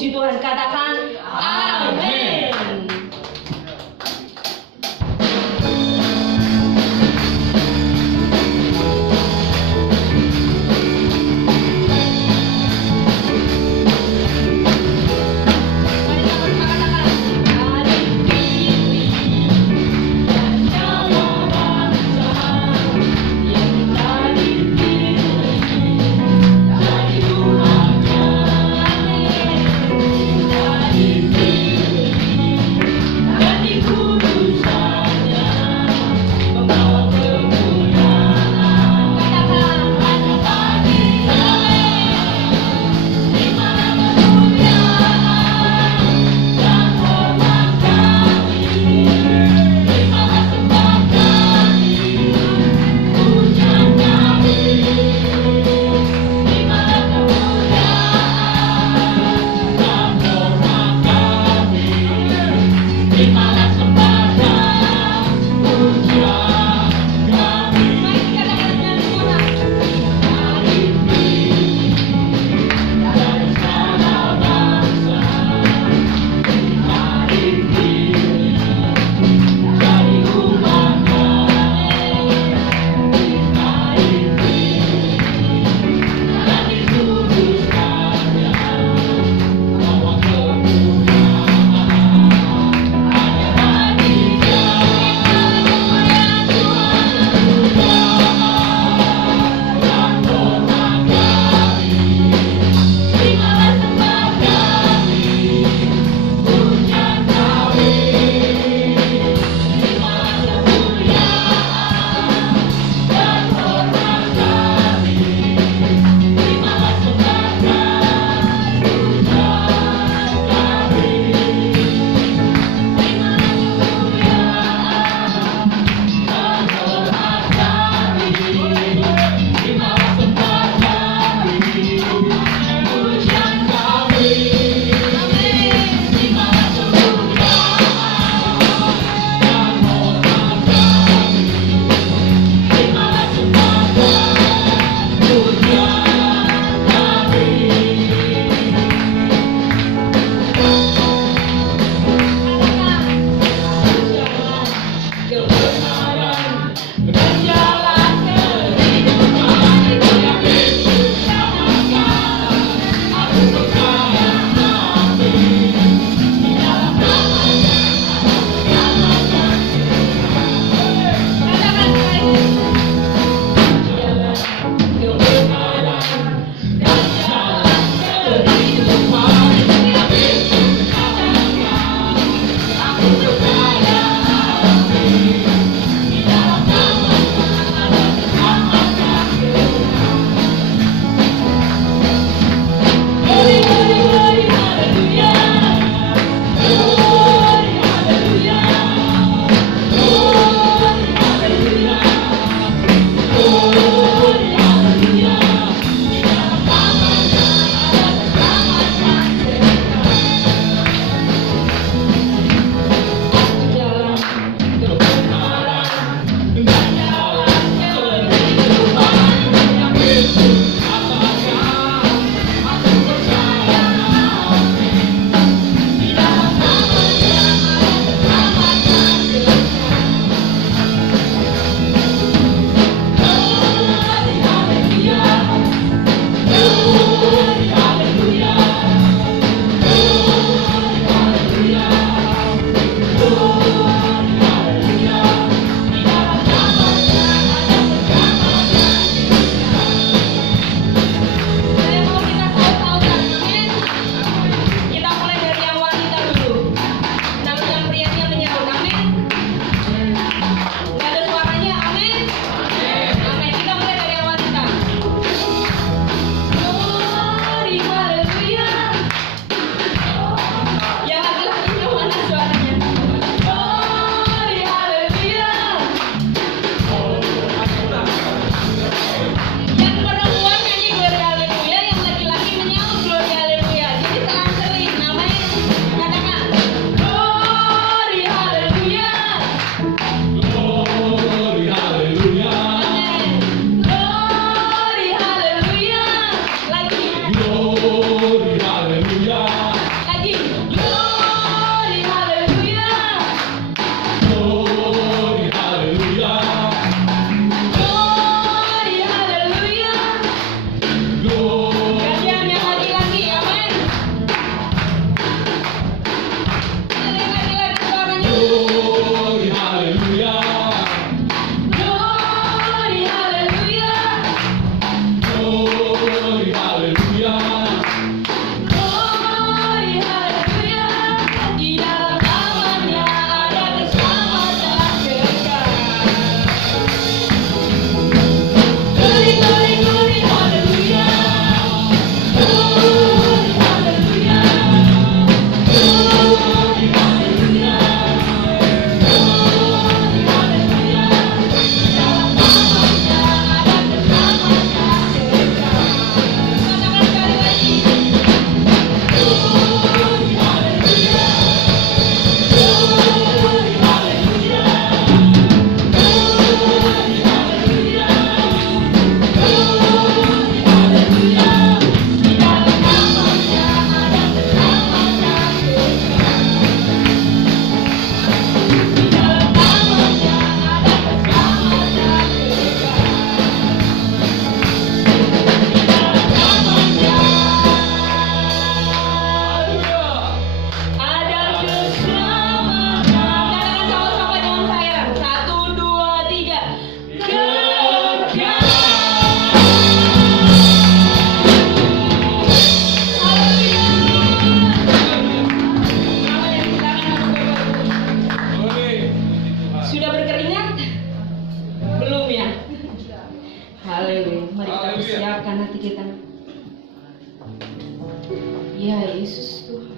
Puji Tuhan, katakan amin. Dari Ya Yesus Tuhan.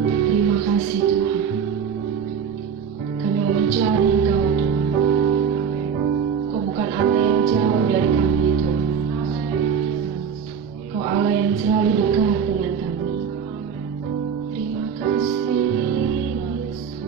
Terima kasih Tuhan. Kami mau mencari Engkau Tuhan. Kau bukan Allah yang jauh dari kami Tuhan. Kau Allah yang selalu dekat dengan kami. Terima kasih Yesus.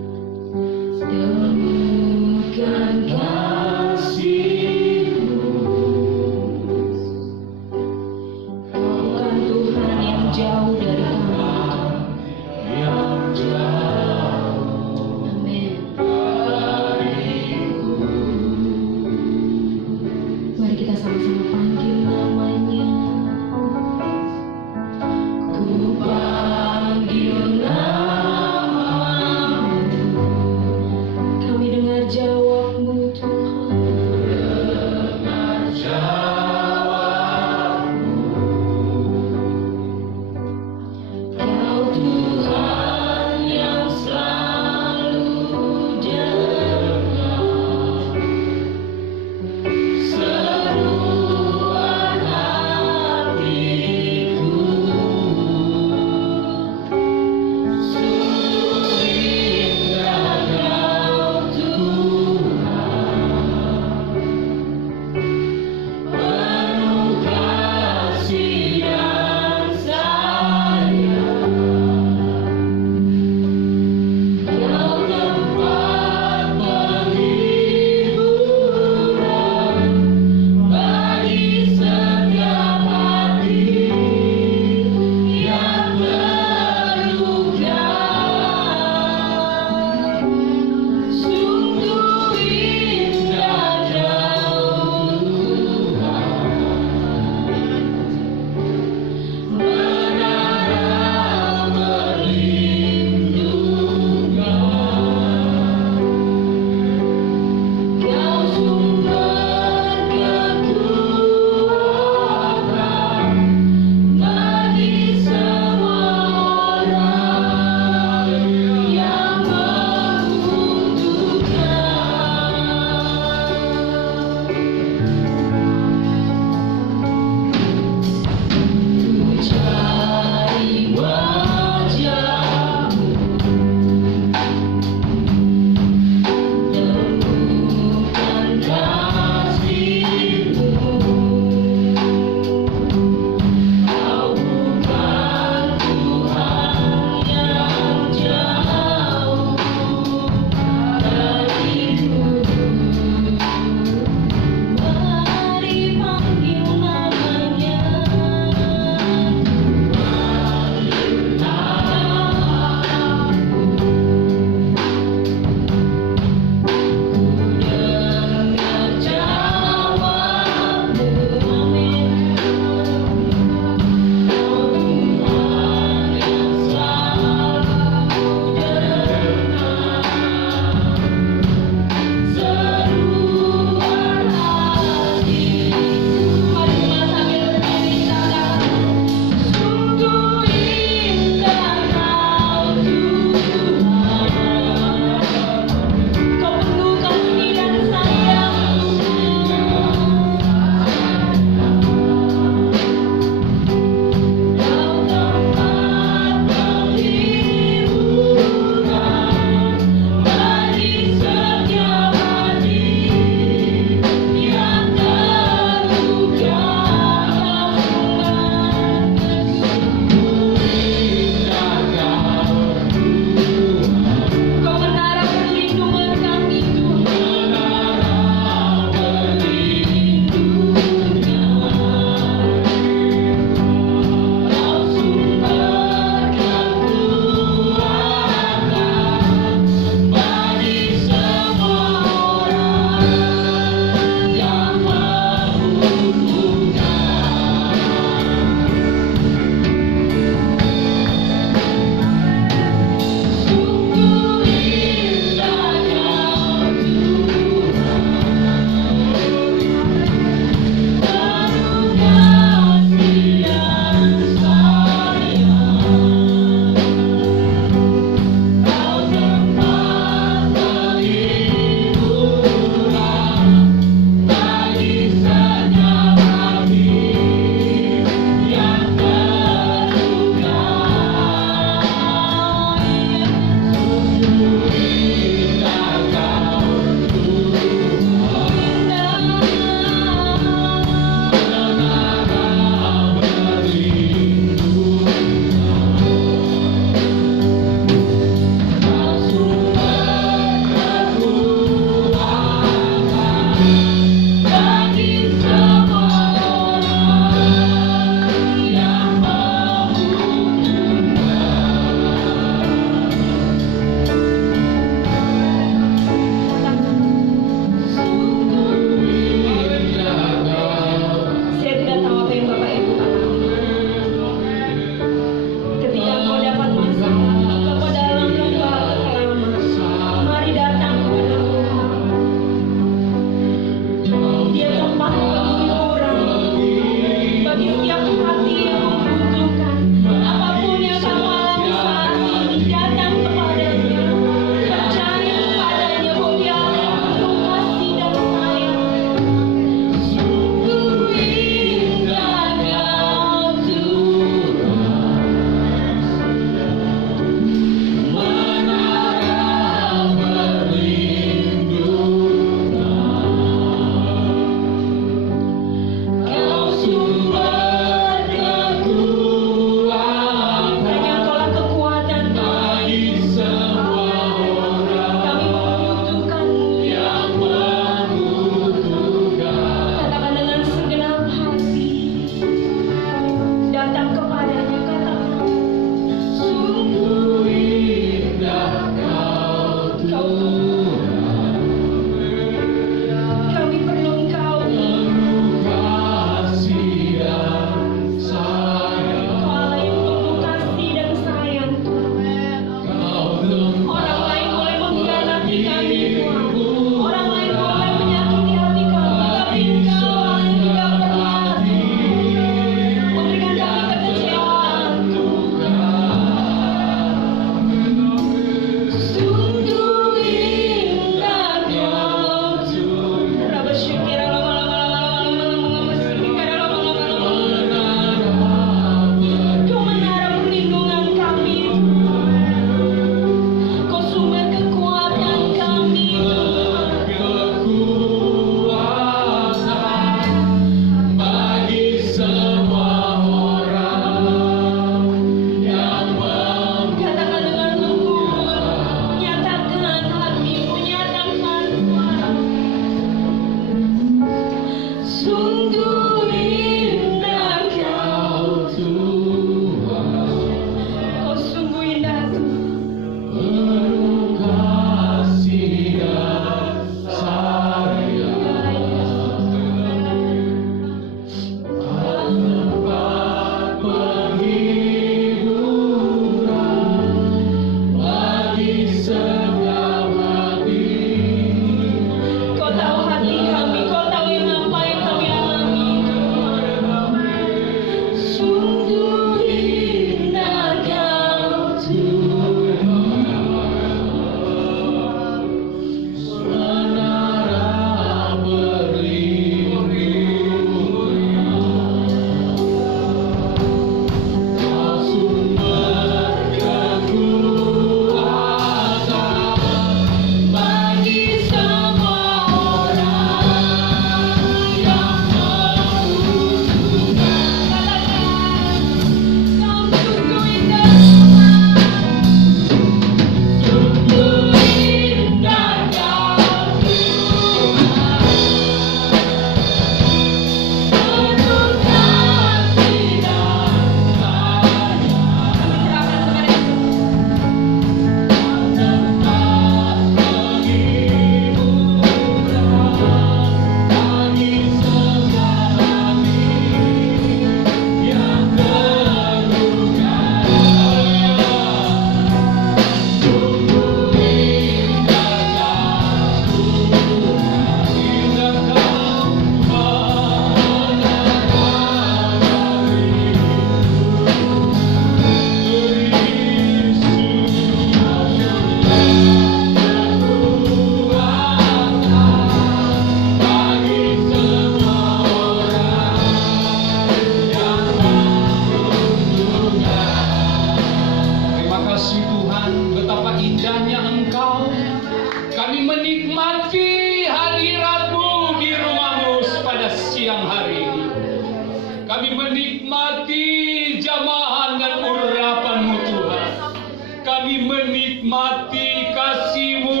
menikmati kasih-Mu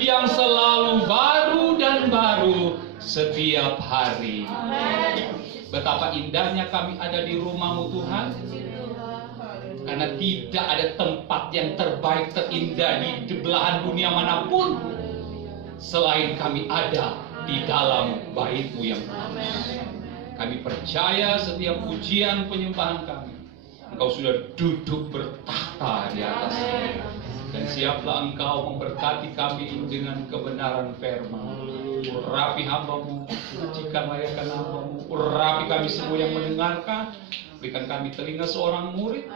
yang selalu baru dan baru setiap hari. Betapa indahnya kami ada di rumah-Mu Tuhan. Karena tidak ada tempat yang terbaik, terindah di belahan dunia manapun selain kami ada di dalam bait-Mu yang kudus. Kami percaya setiap pujian penyembahan kami, Engkau sudah duduk bertahta di atasnya. Dan siaplah Engkau memberkati kami dengan kebenaran firman. Urapi hamba-Mu, sucikan layakan hamba-Mu. Urapi kami semua yang mendengarkan. Berikan kami telinga seorang murid.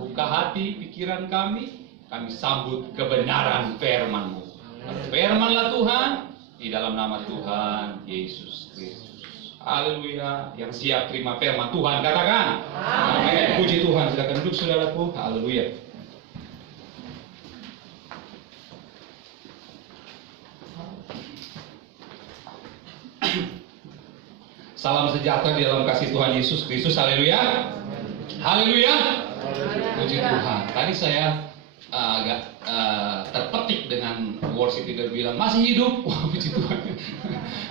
Buka hati, pikiran kami sambut kebenaran firman-Mu. Firmanlah Tuhan, di dalam nama Tuhan Yesus Kristus. Haleluya. Yang siap terima firman Tuhan katakan amin. Puji Tuhan. Silakan duduk saudaraku. Haleluya. Salam sejahtera di dalam kasih Tuhan Yesus Kristus. Haleluya. Haleluya. Puji Tuhan. Tadi saya agak terpetik dengan worship leader bilang masih hidup. Wah, puji Tuhan.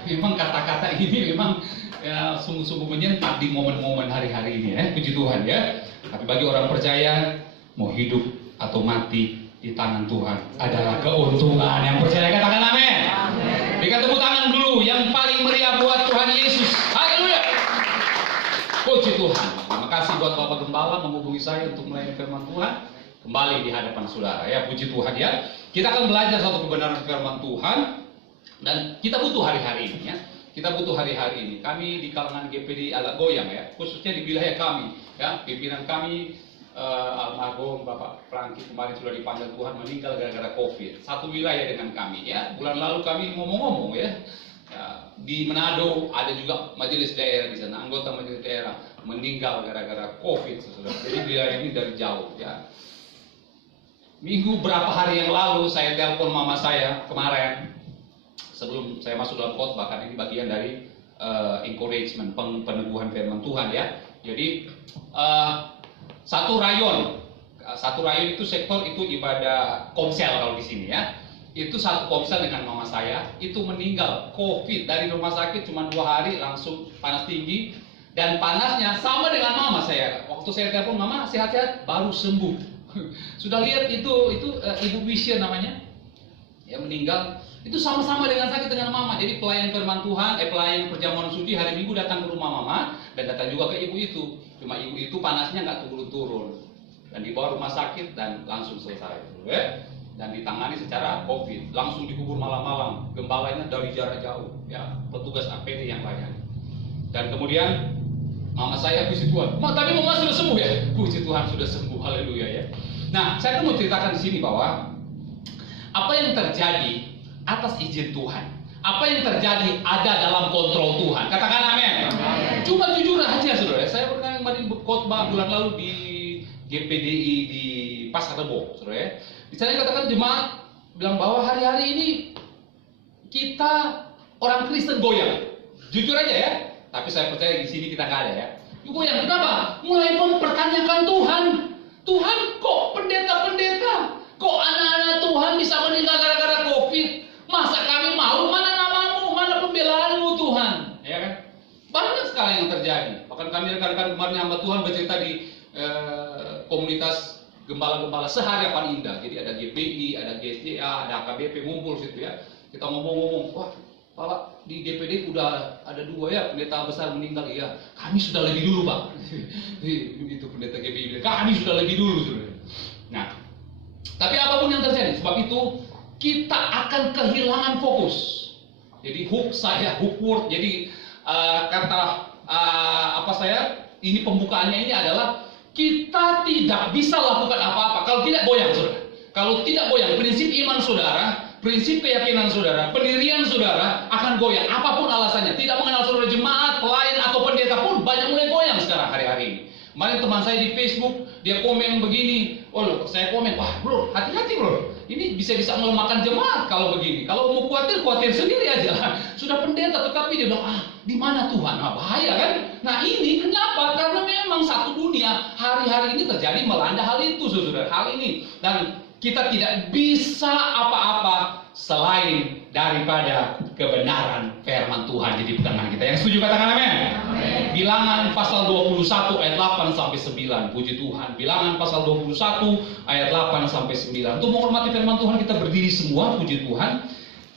Memang kata-kata ini memang ya, sungguh-sungguh menyentak di momen-momen hari-hari ini ya. Puji Tuhan ya. Tapi bagi orang percaya, mau hidup atau mati di tangan Tuhan adalah keuntungan. Yang percaya katakan amin. Berikan tepuk tangan dulu yang paling meriah buat Tuhan Yesus. Haleluya. Puji Tuhan. Terima kasih buat Bapak Gembala menghubungi saya untuk melayani firman Tuhan kembali di hadapan saudara ya. Puji Tuhan ya. Kita akan belajar satu kebenaran firman Tuhan dan kita butuh hari-hari ini ya. Kita butuh hari-hari ini. Kami di kalangan GPD agak goyang ya, khususnya di wilayah kami ya. Pimpinan kami almarhum Bapak Franky kemarin sudah dipanggil Tuhan meninggal gara-gara COVID. Satu wilayah dengan kami ya. Bulan lalu kami ngomong-ngomong ya. Di Manado ada juga majelis daerah di sana, anggota majelis daerah meninggal gara-gara COVID. Jadi wilayah ini dari jauh ya. Minggu berapa hari yang lalu saya telepon mama saya kemarin sebelum saya masuk dalam khotbah, karena ini bagian dari encouragement, peneguhan firman Tuhan ya. Jadi satu rayon itu sektor itu ibadah komsel kalau di sini ya. Itu satu komsel dengan mama saya itu meninggal COVID dari rumah sakit cuma 2 hari langsung panas tinggi, dan panasnya sama dengan mama saya. Waktu saya telepon mama sehat-sehat baru sembuh. Sudah lihat itu Ibu Wisya namanya yang meninggal itu sama-sama dengan sakit dengan mama. Jadi pelayan firman Tuhan, pelayan perjamuan suci hari Minggu datang ke rumah mama dan datang juga ke ibu itu. Cuma ibu itu panasnya nggak turun-turun dan dibawa rumah sakit dan langsung selesai ya. Dan ditangani secara COVID, langsung dikubur malam-malam. Gembalanya dari jarak jauh ya, petugas APD yang layani. Dan kemudian mama saya puji Tuhan, tapi mama sudah sembuh ya. Puji Tuhan sudah sembuh, haleluya ya. Nah, saya mau ceritakan di sini bahwa apa yang terjadi atas izin Tuhan, apa yang terjadi ada dalam kontrol Tuhan. Katakan amin. Cuma jujur aja saudara, saya pernah kemarin berkhotbah bulan lalu di GPDI di Pasar Rebo, saudara ya. Di sana katakan jemaat bilang bahwa hari-hari ini kita orang Kristen goyang. Jujur aja ya. Tapi saya percaya di sini kita nggak ada ya. Goyang kenapa? Mulai mempertanyakan Tuhan. Tuhan kok pendeta-pendeta, kok anak-anak Tuhan bisa meninggal gara-gara COVID? Masa kami mau? Mana namamu? Mana pembelaanmu Tuhan? Ya kan? Banyak sekali yang terjadi. Bahkan kami rekan-rekan kemarin hamba Tuhan bercerita di komunitas gembala-gembala seharapan indah. Jadi ada GPI, ada GSDA, ada AKBP ngumpul situ ya. Kita ngomong-ngomong, wah Pak, di DPD udah ada 2 ya pendeta besar meninggal. Iya, kami sudah lebih dulu Pak. Itu pendeta GPI bilang, kami sudah lebih dulu. Nah, tapi apapun yang terjadi, sebab itu kita akan kehilangan fokus. Jadi hook word. Jadi ini pembukaannya ini adalah kita tidak bisa lakukan apa-apa kalau tidak goyang, saudara. Kalau tidak goyang, prinsip iman saudara, prinsip keyakinan saudara, pendirian saudara akan goyang. Apapun alasannya, tidak mengenal saudara jemaat, pelayan atau pendeta pun banyak mulai goyang sekarang hari-hari ini. Kemarin teman saya di Facebook, dia komen begini. Oh, saya komen, wah bro, hati-hati bro. Ini bisa-bisa melemahkan jemaat kalau begini. Kalau mau khawatir sendiri aja. Sudah pendeta, tetapi dia bilang, di mana Tuhan? Bahaya kan? Nah ini kenapa? Karena memang satu dunia hari-hari ini terjadi melanda hal itu, saudara. Hal ini. Dan Kita tidak bisa apa-apa selain daripada kebenaran firman Tuhan jadi pegangan kita. Yang setuju katakan amin. Bilangan pasal 21 ayat 8 sampai 9. Puji Tuhan. Bilangan pasal 21 ayat 8 sampai 9. Untuk menghormati firman Tuhan kita berdiri semua, puji Tuhan.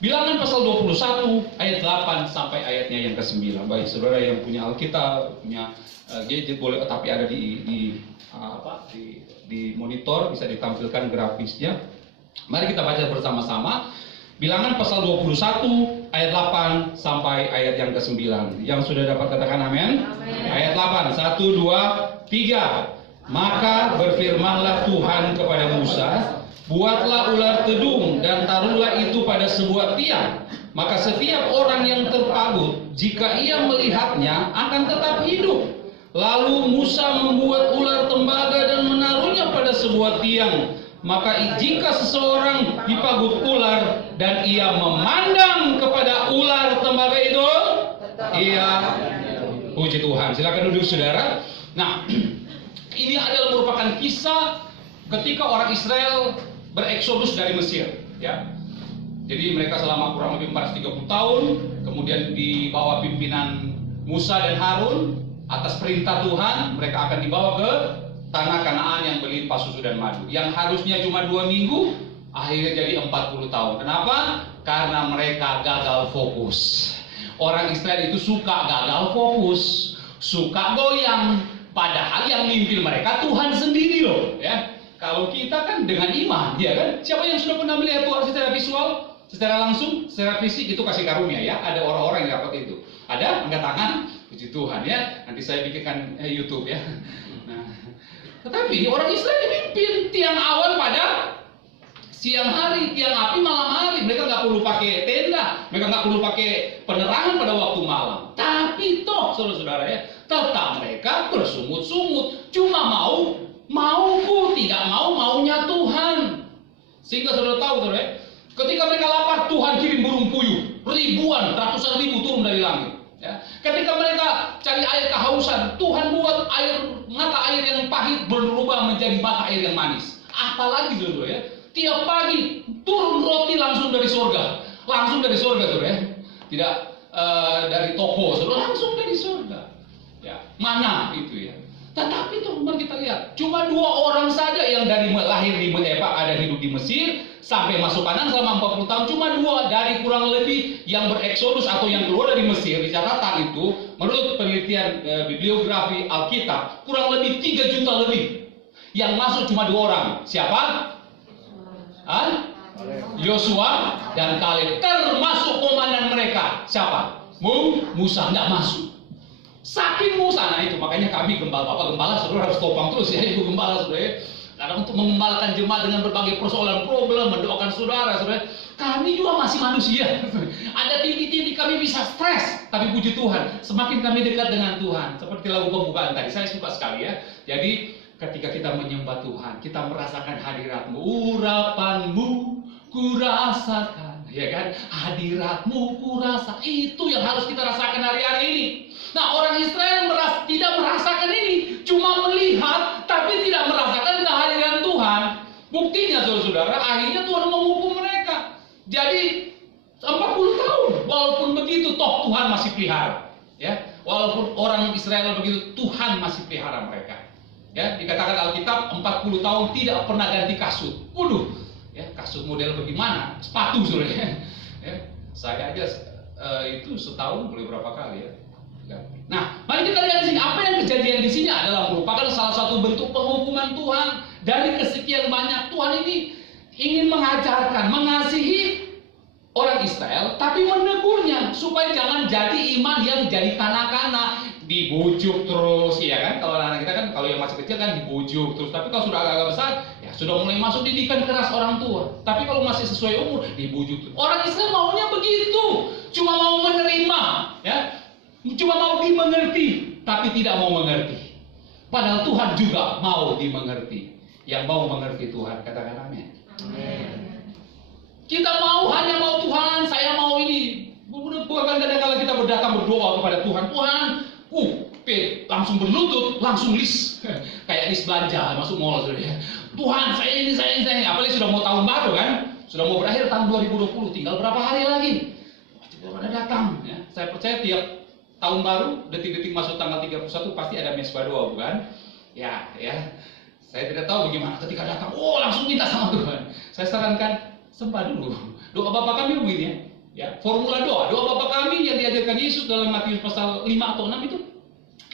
Bilangan pasal 21 ayat 8 sampai ayatnya yang ke-9. Baik, saudara yang punya Alkitab, punya gadget boleh, tapi ada di monitor bisa ditampilkan grafisnya. Mari kita baca bersama-sama. Bilangan pasal 21 ayat 8 sampai ayat yang ke-9. Yang sudah dapat katakan amin. Ayat 8, 1, 2, 3. Maka berfirmanlah Tuhan kepada Musa, buatlah ular tedung dan taruhlah itu pada sebuah tiang. Maka setiap orang yang terpagut, jika ia melihatnya, akan tetap hidup. Lalu Musa membuat ular tembaga dan menaruhnya pada sebuah tiang. Maka jika seseorang dipagut ular dan ia memandang kepada ular tembaga itu, ia, puji Tuhan. Silakan duduk saudara. Nah, ini adalah merupakan kisah ketika orang Israel bereksodus dari Mesir, ya. Jadi mereka selama kurang lebih 430 tahun, kemudian di bawah pimpinan Musa dan Harun, atas perintah Tuhan, mereka akan dibawa ke tanah Kanaan yang berlimpah susu dan madu. Yang harusnya cuma 2 minggu, akhirnya jadi 40 tahun. Kenapa? Karena mereka gagal fokus. Orang Israel itu suka gagal fokus, suka goyang. Padahal yang mimpin mereka Tuhan sendiri loh, ya. Kalau kita kan dengan iman, ya kan? Siapa yang sudah pernah melihat Tuhan secara visual, secara langsung, secara fisik, itu kasih karunia ya. Ada orang-orang yang dapat itu. Ada? Angkat tangan. Puji Tuhan ya. Nanti saya bikinkan YouTube ya. Nah, tetapi orang Israel dipimpin tiang awan pada siang hari, tiang api malam hari. Mereka nggak perlu pakai tenda, mereka nggak perlu pakai penerangan pada waktu malam. Tapi toh, saudara-saudara ya, tetap mereka bersungut-sungut. Cuma mauku tidak maunya Tuhan. Sehingga saudara tahu, saudara ya, ketika mereka lapar, Tuhan kirim burung puyuh, ribuan, ratusan ribu turun dari langit. Ya. Ketika mereka cari air kehausan, Tuhan buat mata air yang pahit berubah menjadi mata air yang manis. Apalagi saudara ya, tiap pagi turun roti langsung dari surga, saudara ya. Tidak dari toko, saudara, langsung dari surga. Ya, mana itu ya. Tetapi teman-teman kita lihat, cuma 2 orang saja yang dari lahir di ada hidup di Mesir sampai masuk Kanaan selama 40 tahun, cuma 2 dari kurang lebih yang bereksodus atau yang keluar dari Mesir. Di catatan itu, menurut penelitian bibliografi Alkitab, kurang lebih 3 juta lebih. Yang masuk cuma 2 orang. Siapa? Yosua dan Kaleb. Termasuk komandan mereka. Siapa? Musa nggak masuk. Saking Musa, nah itu makanya kami Bapak Gembala saudara harus topang terus ya, Ibu Gembala saudara ya. Karena untuk mengembalakan jemaat dengan berbagai persoalan problem, mendoakan saudara. Kami juga masih manusia. Ada titik-titik kami bisa stres, tapi puji Tuhan, semakin kami dekat dengan Tuhan. Seperti lagu pembukaan tadi, saya suka sekali ya. Jadi ketika kita menyembah Tuhan, kita merasakan hadirat-Mu, urapan-Mu ku rasakan, ya kan? Hadirat-Mu ku rasa. Itu yang harus kita rasakan hari-hari ini. Nah, orang Israel tidak merasakan ini, cuma melihat, tapi tidak merasakan kehadiran Tuhan. Buktinya, saudara-saudara, akhirnya Tuhan menghukum mereka. Jadi 40 tahun, walaupun begitu, toh Tuhan masih pelihara. Ya, walaupun orang Israel begitu, Tuhan masih pelihara mereka. Ya, dikatakan Alkitab 40 tahun tidak pernah ganti kasut. Waduh, ya kasut model bagaimana? Sepatu, saudara. Ya, saya aja itu setahun boleh berapa kali ya. Nah, mari kita lihat di sini apa yang kejadian di sini adalah merupakan salah satu bentuk penghukuman Tuhan. Dari kesekian banyak, Tuhan ini ingin mengajarkan, mengasihi orang Israel, tapi menegurnya supaya jangan jadi iman yang jadi kanak-kanak, dibujuk terus, ya kan? Kalau anak kita kan, kalau yang masih kecil kan dibujuk terus, tapi kalau sudah agak besar, ya sudah mulai masuk didikan keras orang tua. Tapi kalau masih sesuai umur, dibujuk terus. Orang Israel maunya begitu, cuma mau menerima, ya. Cuma mau dimengerti, tapi tidak mau mengerti. Padahal Tuhan juga mau dimengerti. Yang mau mengerti Tuhan, katakan amin. Kita hanya mau Tuhan, saya mau ini. Bukan kadang-kadang kita berdatang berdoa kepada Tuhan. Tuhan, langsung berlutut, langsung list. Kayak list belanja, masuk mall. Tuhan saya ini. Apalagi sudah mau tahun baru kan, sudah mau berakhir tahun 2020, tinggal berapa hari lagi, wajib pada datang. Ya. Saya percaya tiap tahun baru, detik-detik masuk tanggal 31 pasti ada mesbah doa, bukan? Ya. Saya tidak tahu bagaimana ketika datang, langsung minta sama Tuhan. Saya sarankan sembah dulu. Doa Bapa kami begini ya. Formula doa Bapa kami yang diajarkan Yesus dalam Matius pasal 5 atau 6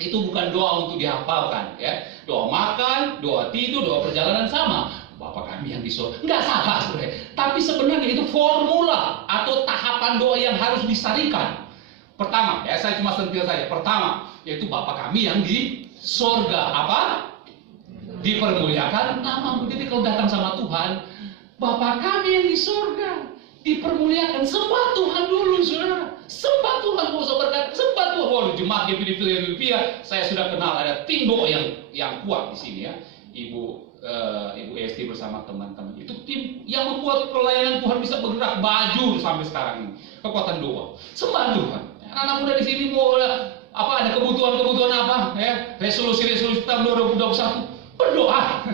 itu bukan doa untuk dihafalkan ya. Doa makan, doa tidur, doa perjalanan sama. Bapa kami yang di surga. Enggak salah sebenarnya. Tapi sebenarnya itu formula atau tahapan doa yang harus disarikan. Pertama, ya saya cuma sentil saja. Pertama, yaitu Bapa kami yang di surga. Apa? Dipermuliakan namamu. Jadi kalau datang sama Tuhan, Bapa kami yang di surga, dipermuliakan. Sembah Tuhan dulu, saudara. Sembah Tuhan, gak usah berkata sembah Tuhan. Waduh, jemaat di Philadelphia, saya sudah kenal ada tim doa yang kuat di sini ya. Ibu Esti bersama teman-teman itu tim yang membuat pelayanan Tuhan bisa bergerak maju sampai sekarang ini. Kekuatan doa, sembah Tuhan. Anak muda di sini mau ada kebutuhan apa ya, resolusi tahun 2021. Berdoa,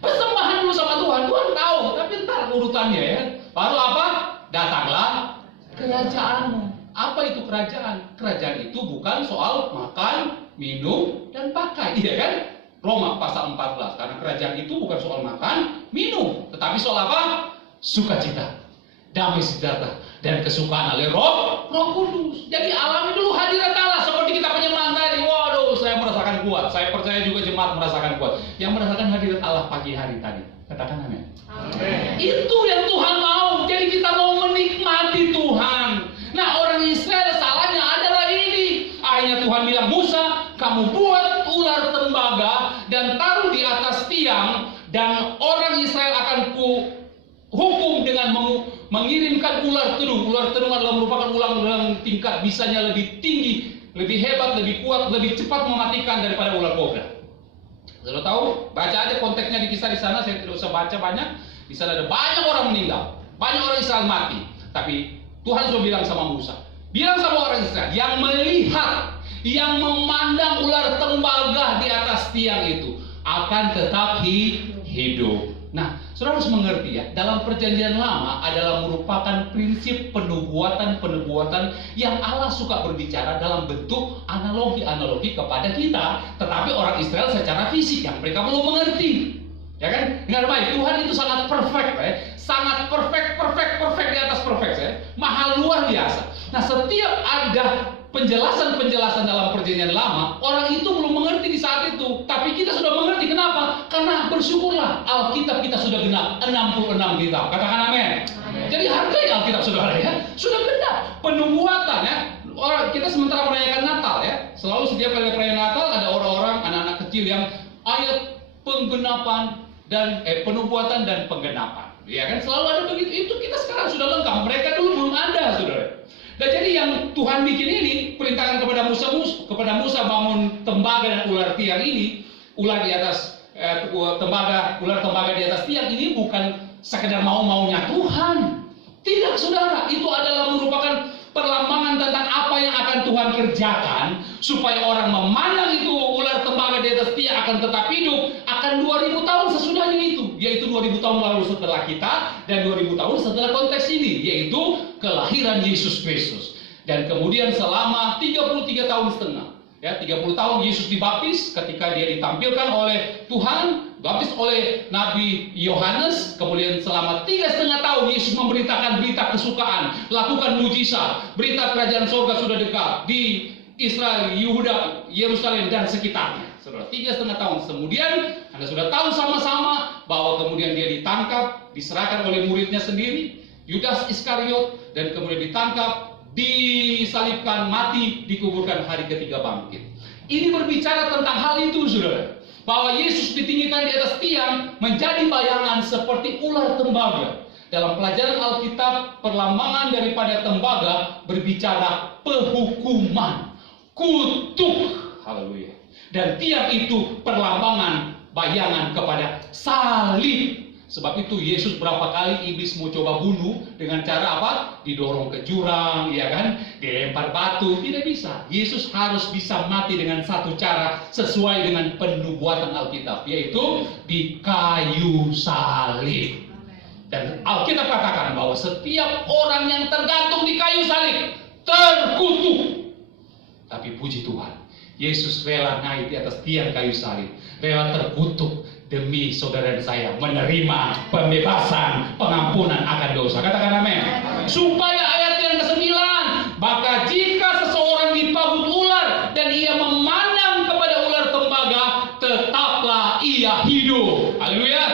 persembahan dulu sama Tuhan. Tuhan tahu, tapi ntar urutannya ya. Baru apa? Datanglah kerajaanmu. Apa itu kerajaan? Kerajaan itu bukan soal makan, minum, dan pakai, iya kan? Roma pasal 14. Karena kerajaan itu bukan soal makan, minum, tetapi soal apa? Sukacita, damai sejahtera, dan kesukaan oleh Roh Kudus. Jadi alami dulu hadirat Allah seperti kita penyembahan tadi. Waduh, saya merasakan kuat. Saya percaya juga jemaat merasakan kuat. Yang merasakan hadirat Allah pagi hari tadi. Katakan amin. Itu yang Tuhan mau. Jadi kita mau menikmati Tuhan. Nah, orang Israel salahnya adalah ini. Akhirnya Tuhan bilang, Musa, kamu buat ular tembaga dan taruh di atas tiang, dan orang Israel akan hukum dengan mengirimkan ular terung. Ular terung adalah merupakan ular yang tingkat bisanya lebih tinggi, lebih hebat, lebih kuat, lebih cepat mematikan daripada ular kobra. Sudah tahu? Baca aja konteksnya di kisah di sana. Saya tidak usah baca banyak. Di sana ada banyak orang meninggal, banyak orang Israel mati. Tapi Tuhan sudah bilang sama Musa, bilang sama orang Israel yang melihat, yang memandang ular tembaga di atas tiang itu akan tetap hidup. Nah, saudara harus mengerti ya, dalam perjanjian lama adalah merupakan prinsip penubuatan yang Allah suka berbicara dalam bentuk analogi-analogi kepada kita, tetapi orang Israel secara fisik yang mereka belum mengerti. Ya kan? Dengar baik, Tuhan itu sangat perfect ya. Sangat perfect di atas perfect ya. Mahal luar biasa. Nah, setiap ada penjelasan dalam perjanjian lama, orang itu belum mengerti di saat itu, tapi kita sudah mengerti. Kenapa? Karena bersyukurlah Alkitab kita sudah genap 66 kitab. Katakan amin. Jadi hargai Alkitab saudara ya. Sudah genap penubuatan ya. Orang kita sementara merayakan Natal ya. Selalu setiap kali perayaan Natal ada orang-orang, anak-anak kecil yang ayat penggenapan dan penubuatan dan penggenapan. Ya kan selalu ada begitu. Itu kita sekarang sudah lengkap. Mereka dulu belum ada, saudara. Dan jadi yang Tuhan bikin ini, perintahkan kepada Musa bangun tembaga dan ular tiang ini, ular di atas ular tembaga di atas tiang ini bukan sekedar mau-maunya Tuhan. Tidak, saudara, itu adalah merupakan perlambangan tentang apa yang akan Tuhan kerjakan supaya orang memandang itu ular tembaga di atas tiang akan tetap hidup akan 2000 tahun sesudahnya itu, yaitu 2000 tahun lalu setelah kita dan 2000 tahun setelah konteks ini, yaitu kelahiran Yesus Kristus. Dan kemudian selama 33 tahun setengah ya, 30 tahun Yesus dibaptis ketika dia ditampilkan oleh Tuhan, baptis oleh Nabi Yohanes. Kemudian selama 3,5 tahun Yesus memberitakan berita kesukaan, lakukan mujizat, berita kerajaan surga sudah dekat di Israel, Yehuda, Yerusalem dan sekitarnya. Saudara, 3,5 tahun kemudian Anda sudah tahu sama-sama bahwa kemudian dia ditangkap, diserahkan oleh muridnya sendiri, Yudas Iskariot, dan kemudian ditangkap, disalibkan, mati, dikuburkan, hari ketiga bangkit. Ini berbicara tentang hal itu, saudara, bahwa Yesus ditinggikan di atas tiang menjadi bayangan seperti ular tembaga. Dalam pelajaran Alkitab, perlambangan daripada tembaga berbicara penghukuman, kutuk, haleluya. Dan tiang itu perlambangan bayangan kepada salib. Sebab itu Yesus berapa kali iblis mau coba bunuh dengan cara apa? Didorong ke jurang, ya kan? Dilempar batu, tidak bisa. Yesus harus bisa mati dengan satu cara sesuai dengan penubuatan Alkitab, yaitu di kayu salib. Dan Alkitab katakan bahwa setiap orang yang tergantung di kayu salib terkutuk. Tapi puji Tuhan, Yesus rela naik di atas tiang kayu salib, rela terkutuk demi saudara dan saya menerima pembebasan, pengampunan akan dosa. Katakan amin. Supaya ayat yang ke-9, maka jika seseorang dipagut ular dan ia memandang kepada ular tembaga, tetaplah ia hidup. Haleluya.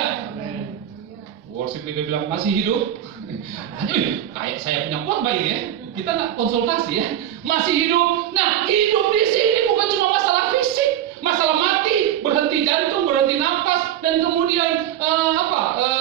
Worship leader bilang masih hidup. Kayak saya punya khotbah ini ya. Kita nggak konsultasi ya. Masih hidup. Nah, hidup di sini bukan cuma masalah fisik, masalah mati, berhenti jantung, berhenti nafas, dan kemudian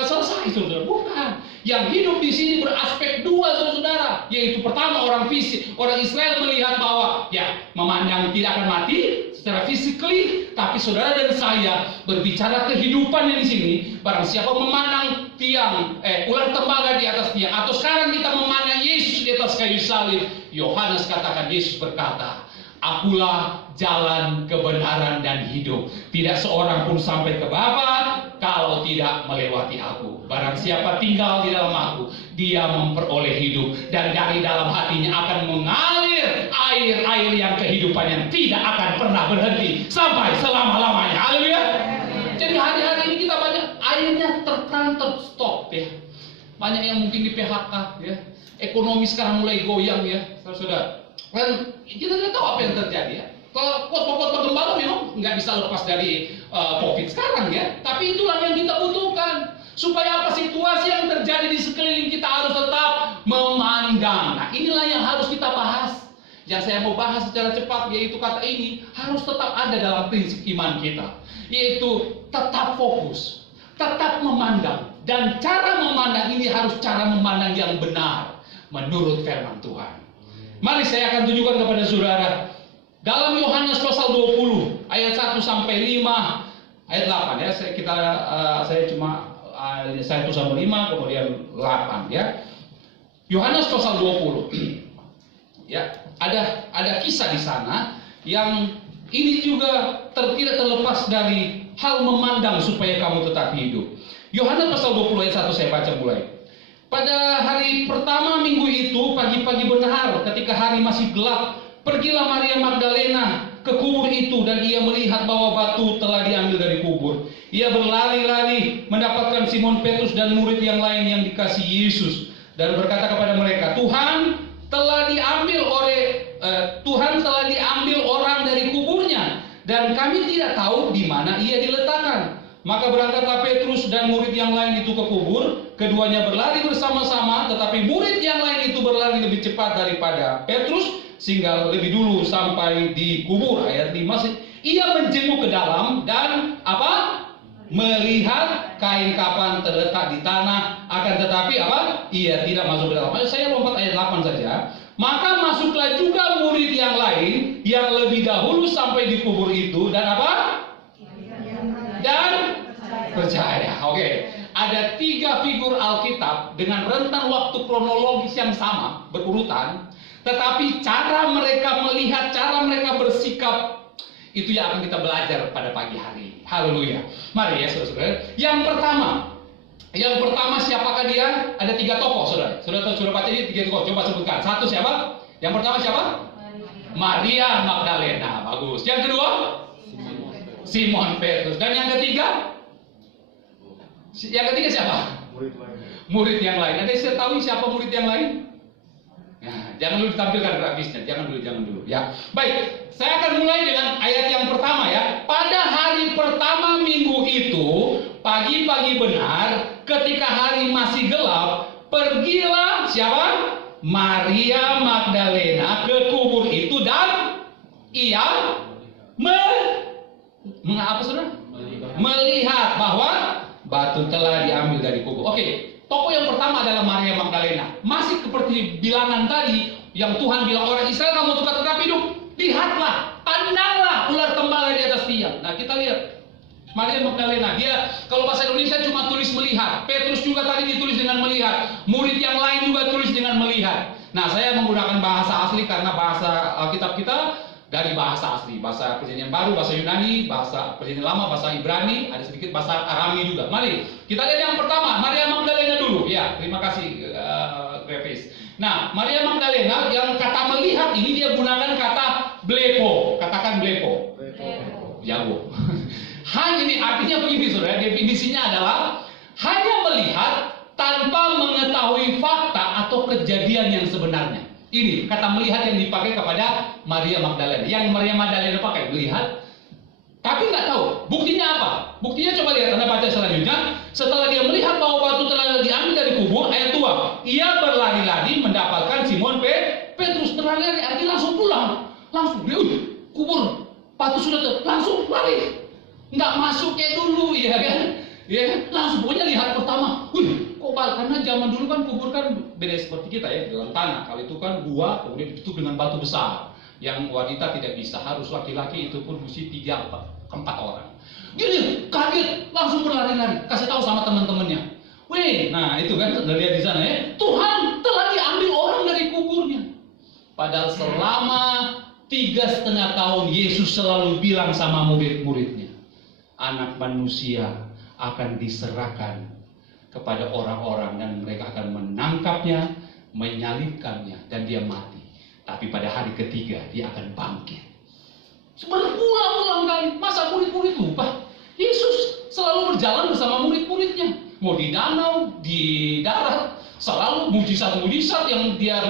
selesai, saudara. Bukan. Yang hidup di sini beraspek dua, saudara. Yaitu pertama orang fisik, orang Israel melihat bahwa ya memandang tidak akan mati secara physically, tapi saudara dan saya berbicara kehidupan yang di sini. Barang siapa memandang tiang, ular tembaga di atas tiang, atau sekarang kita memandang Yesus di atas kayu salib. Yohanes katakan, Yesus berkata, Akulah jalan, kebenaran, dan hidup. Tidak seorang pun sampai ke Bapa kalau tidak melewati aku. Barang siapa tinggal di dalam aku, dia memperoleh hidup, dan dari dalam hatinya akan mengalir air-air yang kehidupan yang tidak akan pernah berhenti sampai selama-lamanya. Haleluya. Jadi hari-hari ini kita banyak airnya terstop ya. Banyak yang mungkin di PHK ya. Ekonomi sekarang mulai goyang ya, saudara. Dan kita tidak tahu apa yang terjadi ya. Kota-kota gembala memang nggak bisa lepas dari COVID sekarang ya. Tapi itulah yang kita butuhkan. Supaya apa? Situasi yang terjadi di sekeliling kita harus tetap memandang. Nah, inilah yang harus kita bahas. Yang saya mau bahas secara cepat, yaitu kata ini harus tetap ada dalam prinsip iman kita, yaitu tetap fokus, tetap memandang. Dan cara memandang ini harus cara memandang yang benar menurut firman Tuhan. Mari saya akan tunjukkan kepada saudara dalam Yohanes pasal 20 ayat 1 sampai 5, ayat 8 ya. Saya tulis sampai 5 kemudian 8 ya. Yohanes pasal 20. Ya, ada kisah di sana yang ini juga tidak terlepas dari hal memandang supaya kamu tetap hidup. Yohanes pasal 20 ayat 1 saya baca mulai. Pada hari pertama minggu itu, pagi-pagi benar, ketika hari masih gelap, pergilah Maria Magdalena ke kubur itu, dan ia melihat bahwa batu telah diambil dari kubur. Ia berlari-lari mendapatkan Simon Petrus dan murid yang lain yang dikasihi Yesus, dan berkata kepada mereka, Tuhan telah diambil orang dari kuburnya, dan kami tidak tahu di mana ia diletakkan. Maka berangkatlah Petrus dan murid yang lain itu ke kubur. Keduanya berlari bersama-sama, tetapi murid yang lain itu berlari lebih cepat daripada Petrus, sehingga lebih dulu sampai di kubur. Ayat 5, ia menjenguk ke dalam dan melihat kain kafan terletak di tanah, akan tetapi ia tidak masuk ke dalam. Saya lompat ayat 8 saja. Maka masuklah juga murid yang lain yang lebih dahulu sampai di kubur itu, dan dan percaya. Oke. Ada 3 figur Alkitab dengan rentan waktu kronologis yang sama, berurutan, tetapi cara mereka melihat, cara mereka bersikap, itu yang akan kita belajar pada pagi hari. Haleluya. Mari ya saudara-saudara. Yang pertama siapakah dia? Ada 3 tokoh, saudara. Saudara baca ini 3 tokoh. Coba sebutkan. Satu siapa? Yang pertama siapa? Maria Magdalena. Bagus. Yang kedua? Simon Petrus. Dan yang ketiga? Yang ketiga siapa? Murid yang lain. Ada yang tahu siapa murid yang lain? Nah, jangan dulu ditampilkan grafisnya. Jangan dulu. Ya. Baik. Saya akan mulai dengan ayat yang pertama ya. Pada hari pertama minggu itu, pagi-pagi benar, ketika hari masih gelap, pergilah siapa? Maria Magdalena ke kubur itu, dan ia melihat bahwa batu telah diambil dari kubur. Oke, tokoh yang pertama adalah Maria Magdalena. Masih seperti bilangan tadi yang Tuhan bilang orang Israel kamu tetap hidup. Lihatlah, pandanglah ular tembaga di atas tiang. Nah, kita lihat Maria Magdalena, dia kalau bahasa Indonesia cuma tulis melihat. Petrus juga tadi ditulis dengan melihat. Murid yang lain juga tulis dengan melihat. Nah, saya menggunakan bahasa asli karena bahasa Alkitab kita dari bahasa asli. Bahasa Perjanjian Baru, bahasa Yunani, bahasa Perjanjian Lama, bahasa Ibrani, ada sedikit bahasa Arami juga. Mari, kita lihat yang pertama, Maria Magdalena dulu. Ya, terima kasih, Revis. Nah, Maria Magdalena yang kata melihat ini dia gunakan kata blepo. Katakan blepo. Jago. Hanya ini artinya begini, saudara. Definisinya adalah hanya melihat tanpa mengetahui fakta atau kejadian yang sebenarnya. Ini kata melihat yang dipakai kepada Maria Magdalena. Yang Maria Magdalena pakai melihat, tapi nggak tahu. Buktinya apa? Buktinya coba lihat. Anda baca selanjutnya. Setelah dia melihat bahwa batu telah diambil dari kubur, ayat 2, ia berlari-lari mendapatkan Simon Petrus. Berlari-lari artinya langsung pulang. Langsung, kubur, batu sudah langsung lari. Nggak masuk kayak dulu, ya kan? Ya, langsung pokoknya lihat pertama. Kok karena zaman dulu kan kubur kan beda seperti kita ya, dalam tanah. Kalau itu kan gua, kemudian ditutup dengan batu besar. Yang wanita tidak bisa, harus laki-laki, itu pun mesti 3-4 orang. Gini, kaget, langsung berlari-lari, kasih tahu sama teman-temannya. Nah itu kan, udah lihat di sana ya. Tuhan telah diambil orang dari kuburnya. Padahal selama 3,5 tahun Yesus selalu bilang sama murid-muridnya, Anak manusia akan diserahkan kepada orang-orang dan mereka akan menangkapnya, menyalibkannya, dan dia mati. Tapi pada hari ketiga dia akan bangkit. Berulang-ulang kali. Masa murid-murid lupa? Yesus selalu berjalan bersama murid-muridnya. Mau di danau, di darat, selalu mujizat-mujizat yang dia